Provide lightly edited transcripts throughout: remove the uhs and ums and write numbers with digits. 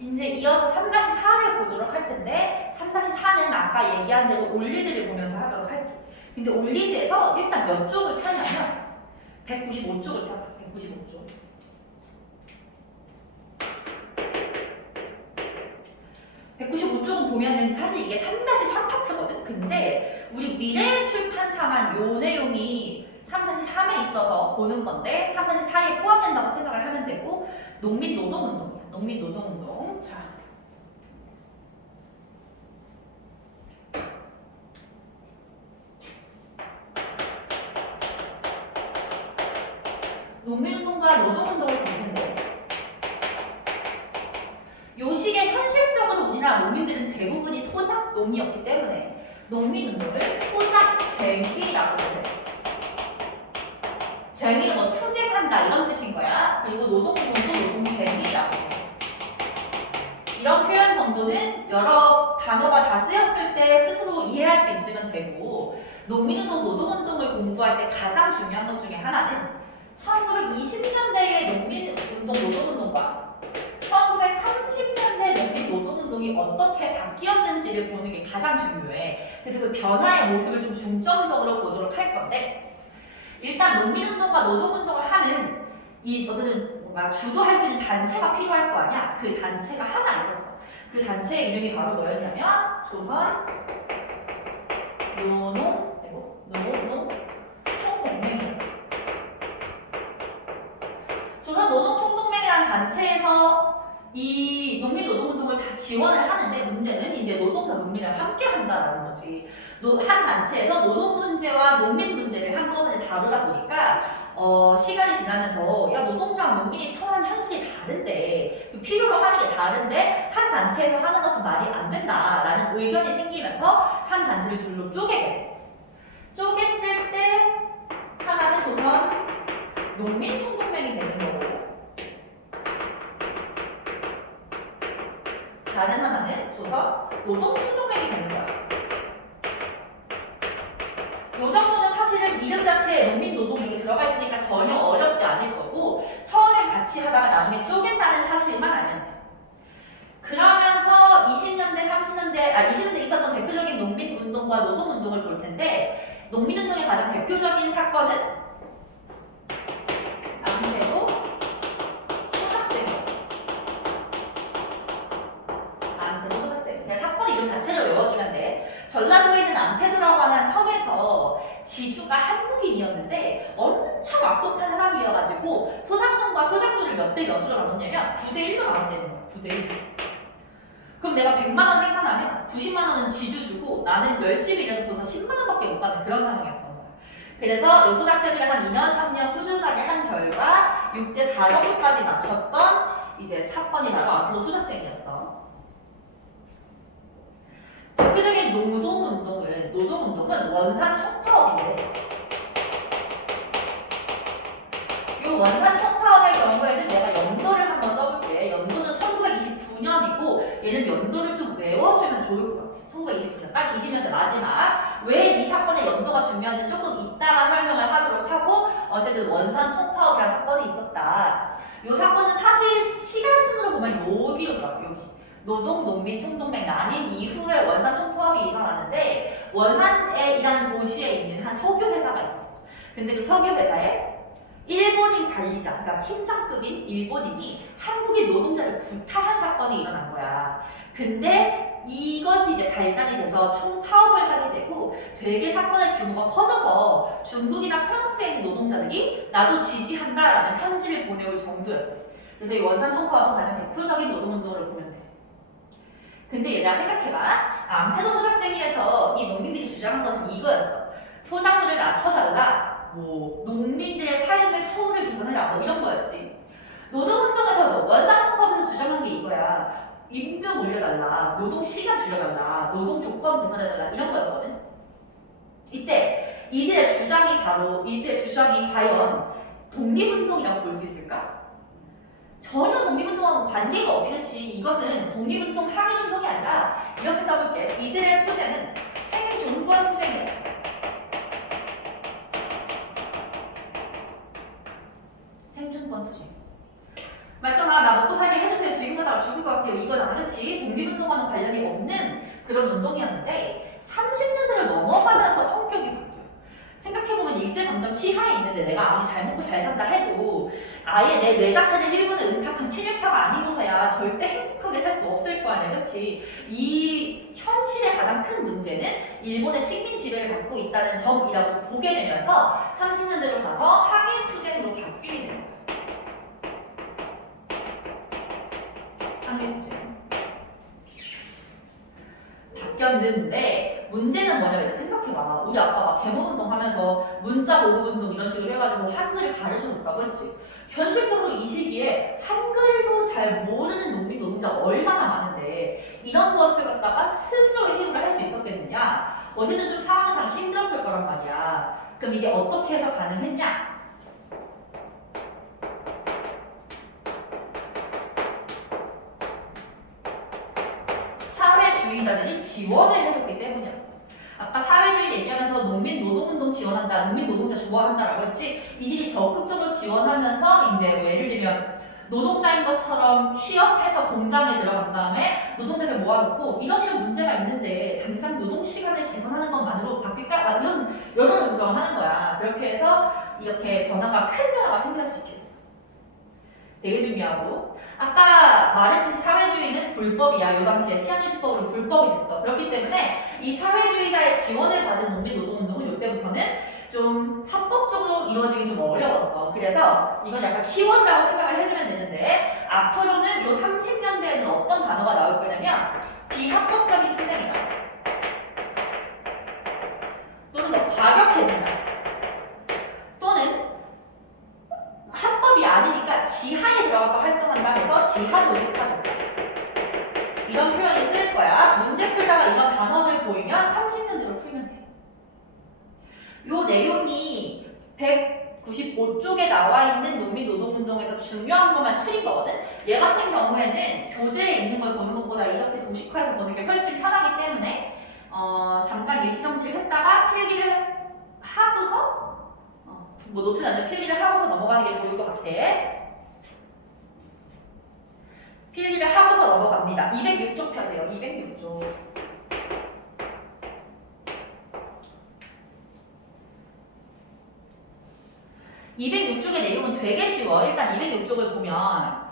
이제 이어서 3-4를 보도록 할 텐데 3-4는 아까 얘기한 대로 올리드를 보면서 하도록 할게. 근데 올리드에서 일단 몇 쪽을 펴냐면 195쪽을 펴. 195쪽. 195쪽은 보면은 사실 이게 3-3 파트거든. 근데 우리 미래 출판사만 요 내용이 3-3에 있어서 보는 건데 3-4에 포함된다고 생각을 하면 되고 농민 노동운동이야. 농민 노동운동. 자. 농민운동과 노동운동을 볼 텐데 요 시기에 현실적으로 우리나라 농민들은 대부분이 소작농이었기 때문에 농민운동을 소작쟁이라고 해요. 쟁이는 뭐 투쟁한다 이런 뜻인 거야. 그리고 노동운동도 노동쟁이라고 해요. 이런 표현 정도는 여러 단어가 다 쓰였을 때 스스로 이해할 수 있으면 되고 농민운동, 노동운동을 공부할 때 가장 중요한 것 중에 하나는 1920년대의 농민운동, 노동운동과 1930년대 농민 노동운동이 어떻게 바뀌었는지를 보는 게 가장 중요해. 그래서 그 변화의 모습을 좀 중점적으로 보도록 할 건데 일단 농민운동과 노동운동을 하는 이 어떤 뭔가 주도할 수 있는 단체가 필요할 거 아니야? 그 단체가 하나 있었어. 그 단체의 이름이 바로 뭐였냐면 조선 노동 총동맹이었어. 조선 노동 총동맹이라는 단체에서 이 농민 노동운동을 다 지원을 하는데 문제는 이제 노동과 농민을 함께 한다라는 거지. 한 단체에서 노동 문제와 농민 문제를 한꺼번에 다루다 보니까 시간이 지나면서 야 노동자와 농민이 처한 현실이 다른데 필요로 하는 게 다른데 한 단체에서 하는 것은 말이 안 된다라는 의견이 생기면서 한 단체를 둘로 쪼개게 돼. 쪼갰을 때 하나는 조선 농민 총동맹이 되는 거고 다른 하나는 조선 노동 총동맹이 되는 거야. 요 정도는 사실은 이름 자체에 농민 노동이 들어가 있으니까 전혀 어렵지 않을 거고 처음에 같이 하다가 나중에 쪼갠다는 사실만 알면 돼. 그러면서 20년대 있었던 대표적인 농민 운동과 노동 운동을 볼 텐데 농민 운동의 가장 대표적인 사건은 아무래도 소작쟁이였어. 암태도 소작쟁이. 그냥 사건 이름 자체를 외워주면 돼. 전라도에 있는 암태도라고 하는 섬에서 지주가 한국인이었는데 엄청 악독한 사람이어가지고 소작농과 소작농을 몇 대 몇으로 나눴냐면 9대 1로 나눴다는 거야. 9대 1. 그럼 내가 100만 원 생산하면 90만 원은 지주 주고 나는 열심히 일해서 10만 원밖에 못 받는 그런 상황이었던 거야. 그래서 요 소작쟁이를 한 2년, 3년 꾸준하게 한 결과 6대 4 정도까지 맞췄던 이제 사건이 바로 암태도 소작쟁이였어. 대표적인 노동운동은 원산 총파업인데 이 원산 총파업의 경우에는 내가 연도를 한번 써볼게. 연도는 1929년이고 얘는 연도를 좀 외워주면 좋을 것 같아. 1929년 딱 20년대 마지막. 왜 이 사건의 연도가 중요한지 조금 이따가 설명을 하도록 하고 어쨌든 원산 총파업이라는 사건이 있었다. 이 사건은 사실 시간 순으로 보면 여기로 들어가. 여기. 노동, 농민, 총동맹 나뉜 이후에 원산 총파업이 일어나는데 원산이라는 도시에 있는 한 석유 회사가 있었어. 근데 그 석유 회사에 일본인 관리자, 그러니까 팀장급인 일본인이 한국인 노동자를 구타한 사건이 일어난 거야. 근데 이것이 이제 발단이 돼서 총파업을 하게 되고 되게 사건의 규모가 커져서 중국이나 프랑스에 있는 노동자들이 나도 지지한다라는 편지를 보내올 정도였대. 그래서 이 원산 총파업은 가장 대표적인 노동운동을 보면 돼. 근데 얘들아 생각해봐. 암태도 소작쟁이에서 이 농민들이 주장한 것은 이거였어. 소작물을 낮춰달라. 뭐 농민들의 삶의 처우를 개선해라. 뭐 이런 거였지. 노동운동에서도 원산 총파업에서 주장한 게 이거야. 임금 올려달라. 노동 시간 줄여달라. 노동 조건 개선해달라. 이런 거였거든. 이때 이들의 주장이 과연 독립운동이라고 볼 수 있을까? 전혀 독립운동하고 관계가 없지, 그렇지? 이것은 독립운동, 항일운동이 아니라 이렇게 써볼게. 이들의 투쟁은 생존권 투쟁이었어. 생존권 투쟁. 맞잖아. 나 먹고 살게 해주세요. 지금마다 죽을까 죽을 것 같아요. 이건 그렇지 독립운동과는 관련이 없는 그런 운동이었는데 30년대를 넘어가면서 성격이 바뀌어요. 생각해보면 일제강점 치하에 있는데 내가 아무리 잘 먹고 잘 산다 해도 아예 내 뇌 자체를 일본의 은탁한 친일파가 아니고서야 절대 행복하게 살 수 없을 거 아니야, 그렇지? 이 현실의 가장 큰 문제는 일본의 식민 지배를 받고 있다는 점이라고 보게 되면서 30년대로 가서 항일 투쟁으로 바뀌게 됩니다. 항일 투쟁. 바뀌었는데 문제는 뭐냐면 생각해봐. 우리 아까 막 계몽운동 하면서 문자 보급운동 이런 식으로 해가지고 한글을 가르쳐줬다고 했지. 현실적으로 이 시기에 한글도 잘 모르는 농민 노동자가 얼마나 많은데 이런 것을 갖다가 스스로의 힘으로 할 수 있었겠느냐. 어쨌든 좀 상황상 힘들었을 거란 말이야. 그럼 이게 어떻게 해서 가능했냐? 사회주의자들이 지원을 해줬기 때문이었어. 아까 사회주의 얘기하면서 농민 노동운동 지원한다, 농민 노동자 좋아한다라고 했지. 이들이 적극적으로 지원하면서 이제 뭐 예를 들면 노동자인 것처럼 취업해서 공장에 들어간 다음에 노동자들 모아놓고 이런 문제가 있는데 당장 노동 시간을 개선하는 것만으로 바뀔까? 이런 여론을 조성하는 거야. 그렇게 해서 이렇게 변화가 큰 변화가 생길 수 있게 됐어. 되게 중요하고 아까 말했듯이 사회주의는 불법이야. 이 당시에 치안유지법으로 불법이 됐어. 그렇기 때문에 이 사회주의자의 지원을 받은 농민 노동운동은 이때부터는 좀 합법적으로 이루어지기 좀 어려웠어. 그래서 이건 약간 키워드라고 생각을 해주면 되는데 앞으로는 이 30년대에는 어떤 단어가 나올 거냐면 비합법적인 투쟁이다. 또는 더 과격해진다. 또는 합법이 아니니까 지하에 들어가서 활동한다 해서 지하 조직화된다. 이런 표현이 쓸 거야. 문제 풀다가 이런 단어를 보이면 30년대로 풀면 돼. 요 내용이 195쪽에 나와 있는 농민 노동운동에서 중요한 것만 추린 거거든. 얘 같은 경우에는 교재에 있는 걸 보는 것보다 이렇게 도식화해서 보는 게 훨씬 편하기 때문에 잠깐 일시정지를 했다가 필기를 하고서 뭐 노트는 아니라 필기를 하고서 넘어가는 게 좋을 것 같아. 필기를 하고서 넘어갑니다. 206쪽 펴세요. 206쪽. 206쪽의 내용은 되게 쉬워. 일단 206쪽을 보면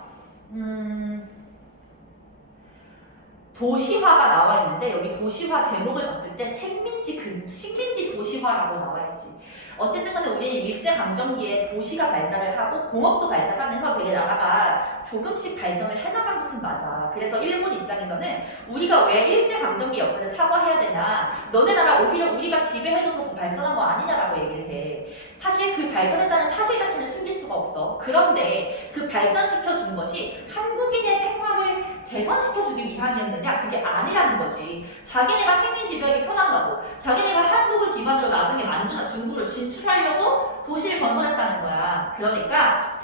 도시화가 나와 있는데 여기 도시화 제목을 봤을 때 식민지 도시화라고 나와 있지. 어쨌든 간에 우리는 일제강점기에 도시가 발달을 하고 공업도 발달하면서 되게 나라가 조금씩 발전을 해나간 것은 맞아. 그래서 일본 입장에서는 우리가 왜 일제강점기 역할을 사과해야 되냐, 너네 나라 오히려 우리가 지배해줘서 더 발전한 거 아니냐라고 얘기를 해. 사실 그 발전했다는 사실 자체는 숨길 수가 없어. 그런데 그 발전시켜준 것이 한국인의 생활을 개선시켜주기 위함이었느냐? 그게 아니라는 거지. 자기네가 식민지배하기 편한다고, 자기네가 한국을 기반으로 나중에 만주나 중국을 진출하려고 도시를 건설했다는 거야. 그러니까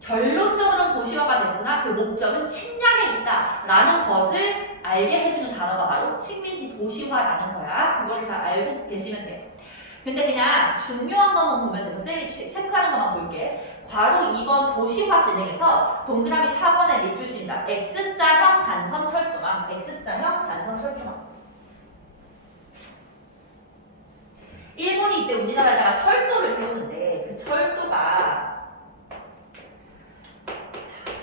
결론적으로는 도시화가 됐으나 그 목적은 침략에 있다라는 것을 알게 해주는 단어가 바로 식민지 도시화라는 거야. 그거를 잘 알고 계시면 돼. 근데 그냥 중요한 것만 보면 돼서 쌤이 체크하는 것만 볼게. 괄호 2번 도시화 진행에서 동그라미 4번에 밑줄입니다. X자형 단선 철도망. X자형 단선 철도망. 일본이 이때 우리나라에다가 철도를 세우는데 그 철도가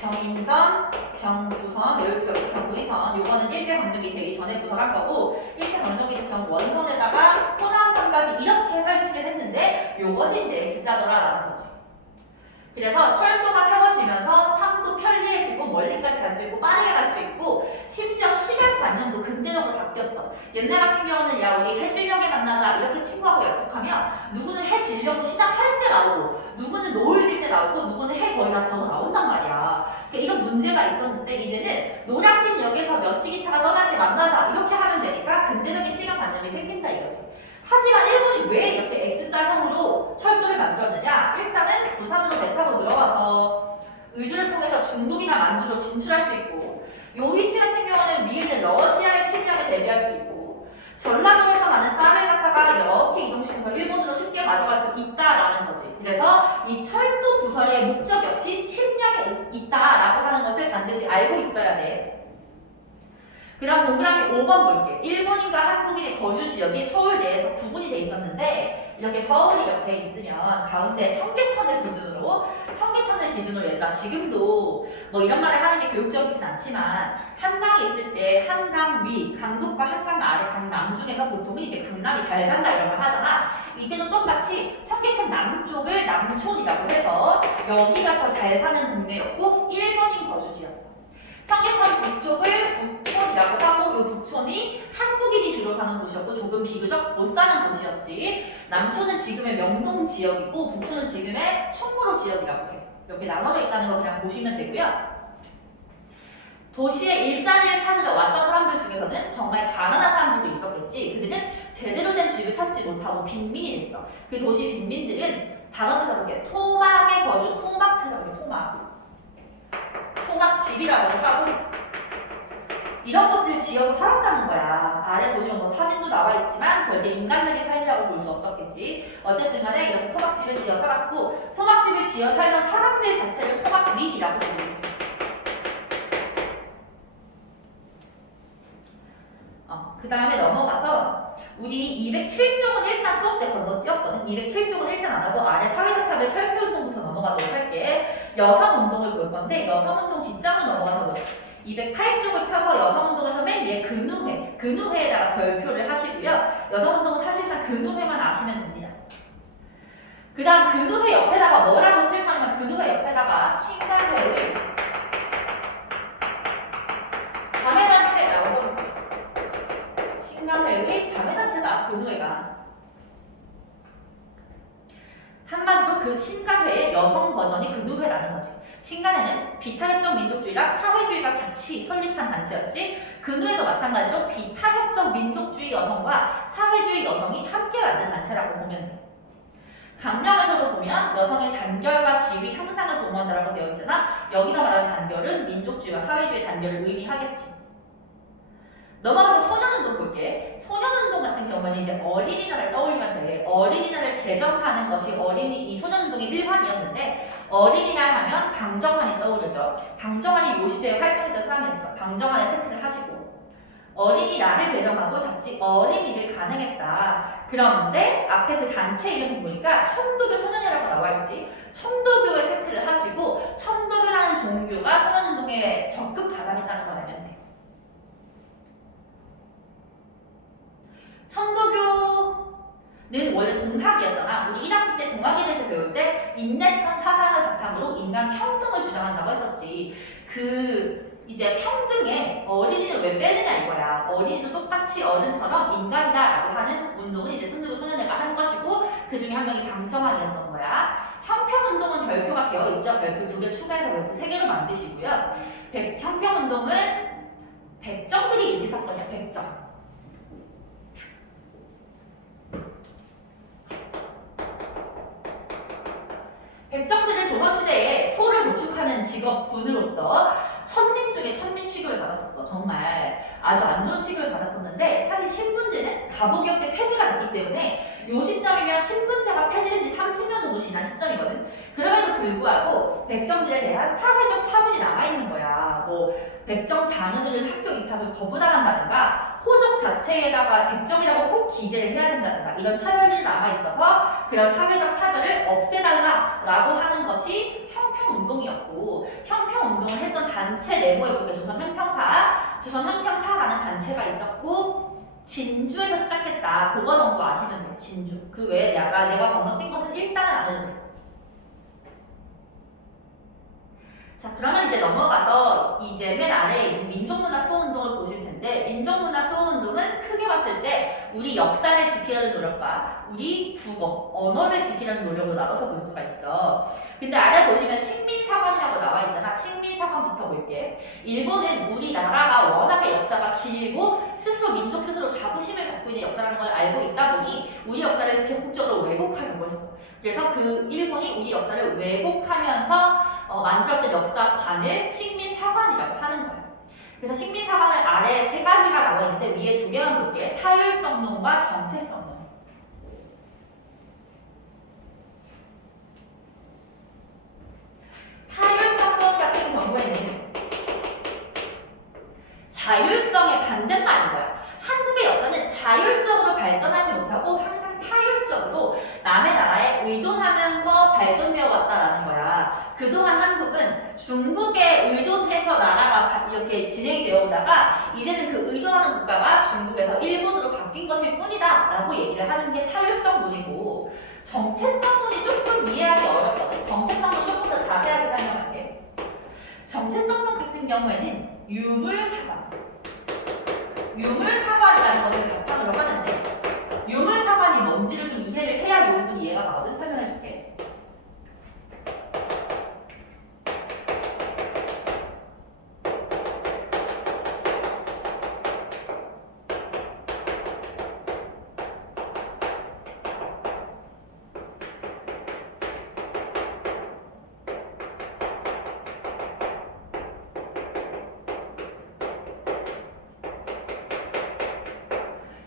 병임선, 병부선, 병구리선, 요거는 일제강점기 되기 전에 구성한 거고, 일제강점기 병원선에다가 호남선까지 이렇게 설치를 했는데 요것이 이제 X자도라라는 거지. 그래서 철도가 세워지면서 삶도 편리해지고 멀리까지 갈 수 있고 빠르게 갈 수 있고 심지어 시간관념도 근대적으로 바뀌었어. 옛날 같은 경우는 야 우리 해질녘에 만나자 이렇게 친구하고 약속하면 누구는 해 지려고 시작할 때 나오고 누구는 노을 질 때 나오고 누구는 해 거의 다 져서 나온단 말이야. 그러니까 이런 문제가 있었는데 이제는 노량진역에서 몇 시기차가 떠날 때 만나자 이렇게 하면 되니까 근대적인 시간관념이 생긴다 이거지. 하지만 일본이 왜 이렇게 X자형으로 철도를 만들었느냐? 일단은 부산으로 배 타고 들어와서 의주를 통해서 중국이나 만주로 진출할 수 있고 요 위치 같은 경우는 위에 있는 러시아의 침략에 대비할 수 있고 전라도에서 나는 쌀을 갖다가 하다가 이렇게 이동시켜서 일본으로 쉽게 가져갈 수 있다라는 거지. 그래서 이 철도 부설의 목적 역시 침략에 있다라고 하는 것을 반드시 알고 있어야 돼. 그 다음 동그라미 5번 볼게. 일본인과 한국인의 거주 지역이 서울 내에서 구분이 돼 있었는데 이렇게 서울이 이렇게 있으면 가운데 청계천을 기준으로 얘들아 지금도 뭐 이런 말을 하는 게 교육적이진 않지만 한강이 있을 때 한강 위, 강북과 한강 아래, 강남 중에서 보통은 이제 강남이 잘 산다 이런 말 하잖아. 이때도 똑같이 청계천 남쪽을 남촌이라고 해서 여기가 더 잘 사는 동네였고 일본인 거주지였어. 청계천 북쪽을 북촌이라고 하고 이 북촌이 한국인이 주로 사는 곳이었고 조금 비교적 못 사는 곳이었지. 남촌은 지금의 명동 지역이고 북촌은 지금의 충무로 지역이라고 해. 이렇게 나눠져 있다는 거 그냥 보시면 되고요. 도시에 일자리를 찾으러 왔던 사람들 중에서는 정말 가난한 사람들도 있었겠지. 그들은 제대로 된 집을 찾지 못하고 빈민이 됐어. 그 도시 빈민들은 단어 찾아보게. 토막에 거주, 토막 찾아보게. 토막집이라고 하고 이런 것들 지어서 살았다는 거야. 아래 보시면 뭐 사진도 나와 있지만 절대 인간적인 삶이라고 볼 수 없었겠지. 어쨌든 간에 이렇게 토막집을 지어 살았고 토막집을 지어 살던 사람들 자체를 토막민이라고 부릅니다. 그 다음에 넘어가서 우리 207쪽은 일단 수업 때 건너뛰었거든. 207쪽은 일단 안 하고 아래 사회적 차별 철폐운동부터 넘어가도록 할게. 여성운동을 볼 건데 여성운동 뒷장으로 넘어가서 보자. 208쪽을 펴서 여성운동에서 맨 위에 근우회에다가 별표를 하시고요. 여성운동은 사실상 근우회만 아시면 됩니다. 그 다음 근우회 옆에다가 뭐라고 쓸 거냐면 근우회 옆에다가 신간회의 자매단체라고 써볼게요. 신간회의 자매단체다. 근우회가 한마디로 그 신간회의 여성 버전이 근우회라는 거지. 신간회는 비타협적 민족주의랑 사회주의가 같이 설립한 단체였지. 근우회도 마찬가지로 비타협적 민족주의 여성과 사회주의 여성이 함께 만든 단체라고 보면 돼. 강령에서도 보면 여성의 단결과 지위 향상을 도모한다라고 되어 있잖아. 여기서 말하는 단결은 민족주의와 사회주의 단결을 의미하겠지. 넘어가서 소년운동 볼게. 소년운동 같은 경우는 이제 어린이날을 떠올리면 돼. 어린이날을 제정하는 것이 이 소년운동의 일환이었는데 어린이날 하면 방정환이 떠오르죠. 방정환이 요 시대에 활동했던 사람이었어. 방정환을 체크를 하시고 어린이날을 제정하고 잡지 어린이를 가능했다. 그런데 앞에 그 단체 이름을 보니까 천도교 소년이라고 나와있지. 천도교에 체크를 하시고 천도교라는 종교가 소년운동에 적극 가담했다는 걸 알면 돼. 천도교는 원래 동학이었잖아. 우리 1학기 때 동학에 대해서 배울 때 인내천 사상을 바탕으로 인간 평등을 주장한다고 했었지. 이제 평등에 어린이는 왜 빼느냐 이거야. 어린이도 똑같이 어른처럼 인간이다라고 하는 운동은 이제 천도교 소년회가 한 것이고 그 중에 한 명이 방정환이었던 거야. 형평운동은 별표가 되어 있죠. 별표 2개 추가해서 별표 3개로 만드시고요. 형평운동은 백정들이 이렇게 샀거든요. 백정. 백정들은 조선시대에 소를 도축하는 직업군으로서 천민 중에 천민 취급을 받았었어. 정말 아주 안 좋은 취급을 받았었는데 사실 신분제는 가보격 때 폐지가 됐기 때문에 요 시점이면 신분제가 폐지된 지 30년 정도 지난 시점이거든. 그럼에도 불구하고 백정들에 대한 사회적 차별이 남아있는 거야. 뭐 백정 자녀들은 학교 입학을 거부당한다든가 호적 자체에다가 백정이라고 꼭 기재를 해야 된다든가 이런 차별들이 남아있어서 그런 사회적 차별을 없애달라라고 하는 것이 형평운동이었고 형평운동을 했던 단체 내부에 보면 조선형평사라는 단체가 있었고 진주에서 시작했다. 그거 정도 아시면 돼요. 진주. 그 외에 내가 건너뛴 것은 일단은 안 해도 돼. 자, 그러면 이제 넘어가서 이제 맨 아래에 있는 민족문화 수호운동을 보실 텐데 민족문화 수호운동은 크게 봤을 때 우리 역사를 지키려는 노력과 우리 국어, 언어를 지키려는 노력으로 나눠서 볼 수가 있어. 근데 아래 보시면 식민사관이라고 나와 있잖아. 식민사관부터 볼게. 일본은 우리나라가 워낙에 역사가 길고 민족 스스로 자부심을 갖고 있는 역사라는 걸 알고 있다 보니 우리 역사를 적극적으로 왜곡하려고 했어. 그래서 그 일본이 우리 역사를 왜곡하면서 만들었던 역사관을 식민사관이라고 하는 거야. 그래서 식민사관을 아래 3가지가 나와 있는데 위에 2개만 볼게. 타율성론과 정체성론. 경우에는 자율성의 반대말인 거야. 한국의 역사는 자율적으로 발전하지 못하고 항상 타율적으로 남의 나라에 의존하면서 발전되어 왔다라는 거야. 그동안 한국은 중국에 의존해서 나라가 이렇게 진행이 되어 오다가 이제는 그 의존하는 국가가 중국에서 일본으로 바뀐 것일 뿐이다 라고 얘기를 하는 게 타율성론이고, 정체성론이 조금 이해하기 어렵거든. 정체성론 조금 더 자세하게 설명할게. 정체성론 같은 경우에는 유물사관이라는 것을 바탕으로 하는데, 유물사관이 뭔지를 좀 이해를 해야 이 부분이 이해가 가거든. 설명해줄게.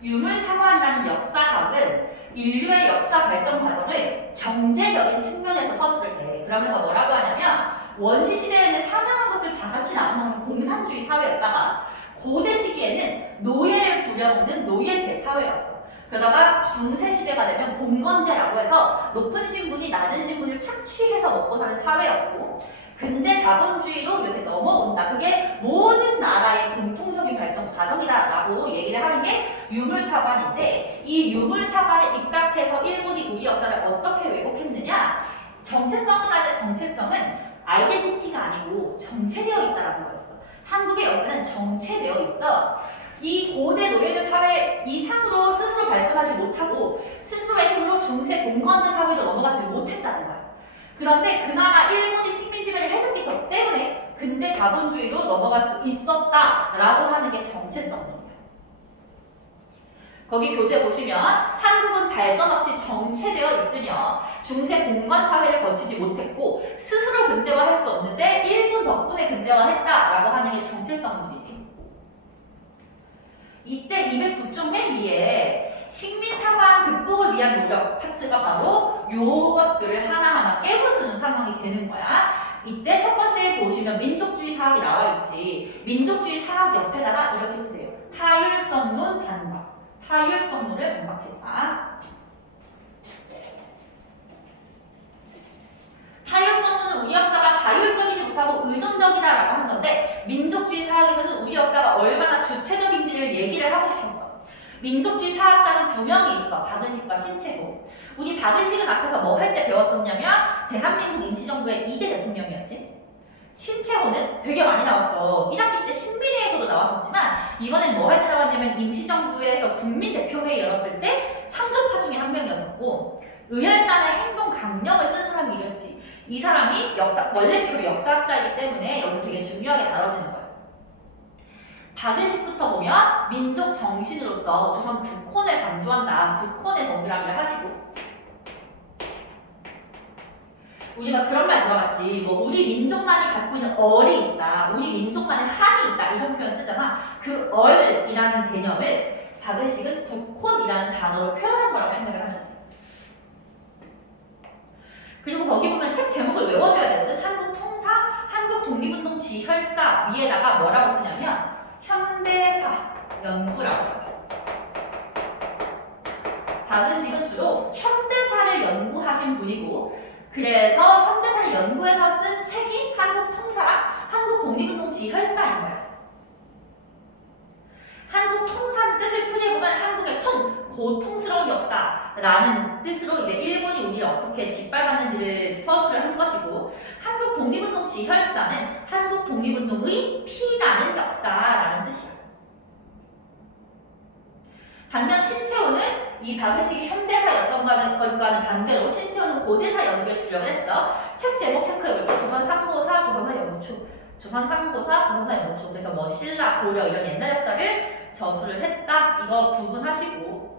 유물사관이라는 역사학은 인류의 역사 발전 과정을 경제적인 측면에서 서술을 해. 그러면서 뭐라고 하냐면, 원시 시대에는 사냥한 것을 다 같이 나눠 먹는 공산주의 사회였다가 고대 시기에는 노예를 부려먹는 노예제 사회였어. 그러다가 중세 시대가 되면 봉건제라고 해서 높은 신분이 낮은 신분을 착취해서 먹고 사는 사회였고, 근대 자본주의로 이렇게 넘어온다. 그게 모든 나라의 공통적인 발전 과정이다라고 얘기를 하는 게 유물사관인데, 이 유물사관에 입각해서 일본이 우리 역사를 어떻게 왜곡했느냐? 정체성을 할 때 정체성은 아이덴티티가 아니고 정체되어 있다라는 거였어. 한국의 역사는 정체되어 있어. 이 고대 노예제 사회 이상으로 스스로 발전하지 못하고 스스로의 힘으로 중세 봉건제 사회로 넘어가지 못했다는 거야. 그런데 그나마 일본이 식민 지배를 해줬기 때문에 근대 자본주의로 넘어갈 수 있었다라고 하는 게 정체성론이야. 거기 교재 보시면 한국은 발전 없이 정체되어 있으며 중세 봉건 사회를 거치지 못했고 스스로 근대화할 수 없는데 일본 덕분에 근대화했다라고 하는 게 정체성론이지. 이때 209쪽 맨 위에 식민 상황 극복을 위한 노력 파트가 바로 요것들을 하나하나 깨부수는 상황이 되는 거야. 이때 첫 번째 보시면 민족주의 사학이 나와 있지. 민족주의 사학 옆에다가 이렇게 쓰세요. 타율성론 반박. 타율성론을 반박했다. 타율성론은 우리 역사가 자율적이지 못하고 의존적이다라고 한 건데, 민족주의 사학에서는 우리 역사가 얼마나 주체적인지를 얘기를 하고 싶었어. 민족주의 사학자는 두 명이 있어. 박은식과 신채호. 우리 박은식은 앞에서 뭐 할 때 배웠었냐면 대한민국 임시정부의 2대 대통령이었지. 신채호는 되게 많이 나왔어. 1학기 때 신민회에서도 나왔었지만 이번엔 뭐 할 때 나왔냐면 임시정부에서 국민대표회의 열었을 때 창조파 중에 한 명이었었고, 의열단의 행동 강령을 쓴 사람이 이랬지. 이 사람이 원래 지금 역사학자이기 때문에 여기서 되게 중요하게 다뤄지는 거야. 박은식부터 보면 민족 정신으로서 조선 국혼을 강조한다. 국혼의 동그라미를 하시고, 우리 막 그런 말 들어봤지. 뭐 우리 민족만이 갖고 있는 얼이 있다. 우리 민족만의 한이 있다. 이런 표현 쓰잖아. 그 얼이라는 개념을 박은식은 국혼이라는 단어로 표현한 거라고 생각을 하면 돼. 그리고 거기 보면 책 제목을 외워줘야 되거든. 한국 통사, 한국 독립운동 지혈사 위에다가 뭐라고 쓰냐면 현대사 연구라고 써요. 박은식은 주로 현대사를 연구하신 분이고, 그래서 현대사를 연구해서 쓴 책이 한국 통사랑 한국 독립운동 지혈사인 거야. 한국 통사는 뜻을 풀이해보면 한국의 고통스러운 역사라는 뜻으로 이제 일본이 우리를 어떻게 짓밟았는지를 서술을 한 것이고, 한국 독립운동 지혈사는 한국 독립운동의 피나는 역사라는 뜻이야. 반면 신채호는 이 박은식이 현대사였던 것과는 반대로 신채호는 고대사 연구에 주력을 했어. 책 제목 체크해볼게. 조선상고사, 조선사연구초. 조선상고사, 조선사연구초. 그래서 뭐 신라, 고려 이런 옛날 역사를 저술을 했다. 이거 구분하시고,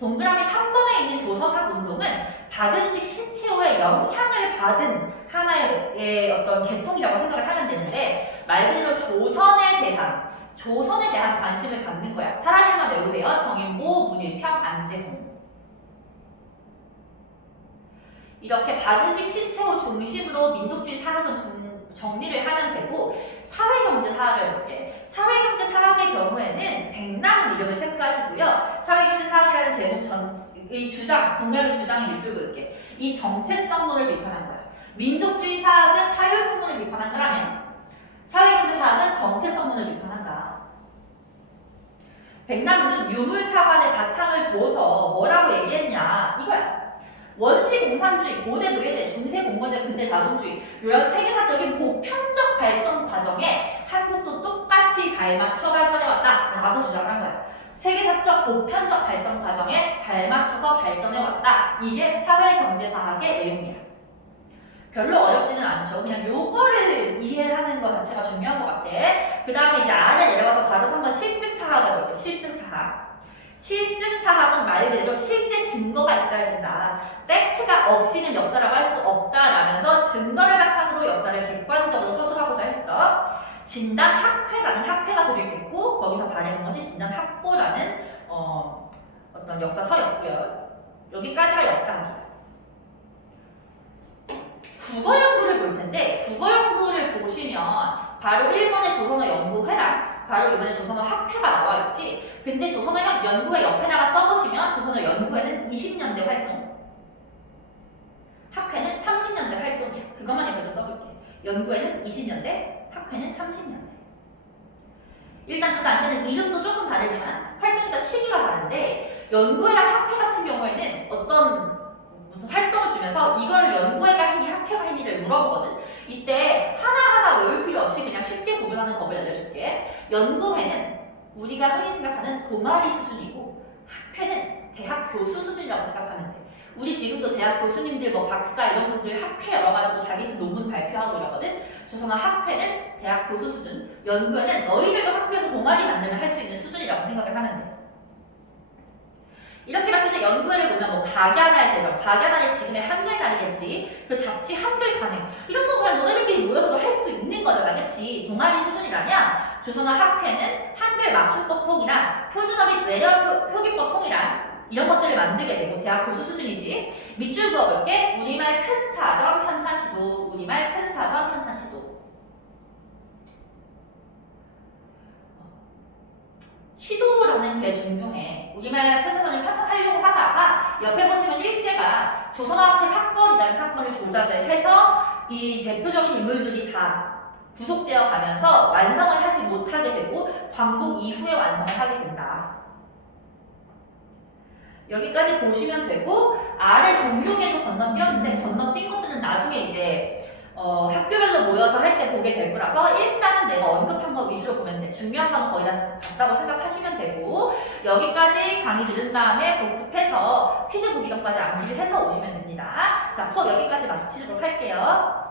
동그라미 3번에 있는 조선학 운동은 박은식, 신채호의 영향을 받은 하나의 어떤 계통이라고 생각을 하면 되는데, 말 그대로 조선에 대한 관심을 갖는 거야. 사람 이름만 외우세요. 정인보, 문일평, 안재홍. 이렇게 박은식, 신채호 중심으로 민족주의 사학은 정리를 하면 되고 사회경제사학을 볼게. 사회경제사학의 경우에는 백남은 이름을 체크하시고요. 사회경제사학이라는 제목 의 주장, 동일의 주장의 밑줄 그을게. 이 정체성론을 비판한 거야. 민족주의 사학은 타율성론을 비판한 거라면 사회경제사학은 정체성론을 비판한다. 백남은 유물사관의 바탕을 둬서 뭐라고 얘기했냐 이거야. 원시공산주의, 고대 노예제, 중세공건제, 근대자본주의 이런 세계사적인 보편적 발전 과정에 한국도 똑같이 발맞춰 발전해왔다 라고 주장을 한 거야. 세계사적 보편적 발전 과정에 발맞춰서 발전해왔다. 이게 사회경제사학의 내용이야. 별로 어렵지는 않죠. 그냥 요거를 이해하는 것 자체가 중요한 것 같아. 그 다음에 이제 아래 내려가서 바로 3번 실증사학을 볼게. 실증사학. 실증사학은 말 그대로 실제 증거가 있어야 된다. 팩트가 없이는 역사라고 할 수 없다라면서 증거를 바탕으로 역사를 객관적으로 서술하고자 했어. 진단학회라는 학회가 조직됐고 거기서 발행한 것이 진단학보라는 어떤 역사서였고요. 여기까지가 역사학이야. 국어 연구를 볼 텐데 국어 연구를 보시면 바로 1번의 조선어 연구회랑 바로 이번에 조선어 학회가 나와 있지. 근데 조선어 연구회 옆에다가 써보시면 조선어 연구회는 20년대 활동, 학회는 30년대 활동이야. 그것만 옆에 좀 써볼게. 연구회는 20년대, 학회는 30년대. 일단 두 단체는 이름도 조금 다르지만 활동에 시기가 다른데 연구회랑 학회 같은 경우에는 어떤 무슨 활동을 주면서 이걸 연구회가 했니 학회가 했니를 물어보거든. 이때 하나하나 외울 필요 없이 그냥 쉽게 구분하는 법을 알려줄게. 연구회는 우리가 흔히 생각하는 동아리 수준이고 학회는 대학 교수 수준이라고 생각하면 돼. 우리 지금도 대학 교수님들 뭐 박사 이런 분들 학회 열어가지고 자기 쓴 논문 발표하고 이러거든. 조선어 학회는 대학 교수 수준, 연구회는 너희들도 학교에서 동아리 만들면 할 수 있는 수준이라고 생각을 하면 돼. 이렇게 봤을 때 연구회를 보면 뭐 각야날 제정, 각야날이 지금의 한글날이겠지. 그 자치 한글 간행 이런 거 그냥 너네들끼리 모여서도 할 수 있는 거잖아, 그렇지? 동아리 수준이라면 조선어 학회는 한글 맞춤법 통이랑 표준어 및 외래 표기법 통이랑 이런 것들을 만들게 되고 대학 교수 수준이지. 밑줄 그어볼게. 우리말 큰 사전 편찬시도, 우리말 큰 사전 편찬시도. 시도라는 게 중요해. 우리말 큰 사전을 편찬하려고 하다가 옆에 보시면 일제가 조선어학회 사건이라는 사건을 조작을 해서 이 대표적인 인물들이 다 구속되어 가면서 완성을 하지 못하게 되고 광복 이후에 완성을 하게 된다. 여기까지 보시면 되고 아래 종교계도 건너뛰었는데 건너뛴 것들은 나중에 이제 학교별로 모여서 할 때 보게 될 거라서 일단은 내가 언급한 거 위주로 보면 돼. 중요한 건 거의 다 같다고 생각하시면 되고 여기까지 강의 들은 다음에 복습해서 퀴즈 보기 전까지 암기를 해서 오시면 됩니다. 자, 수업 여기까지 마치도록 할게요.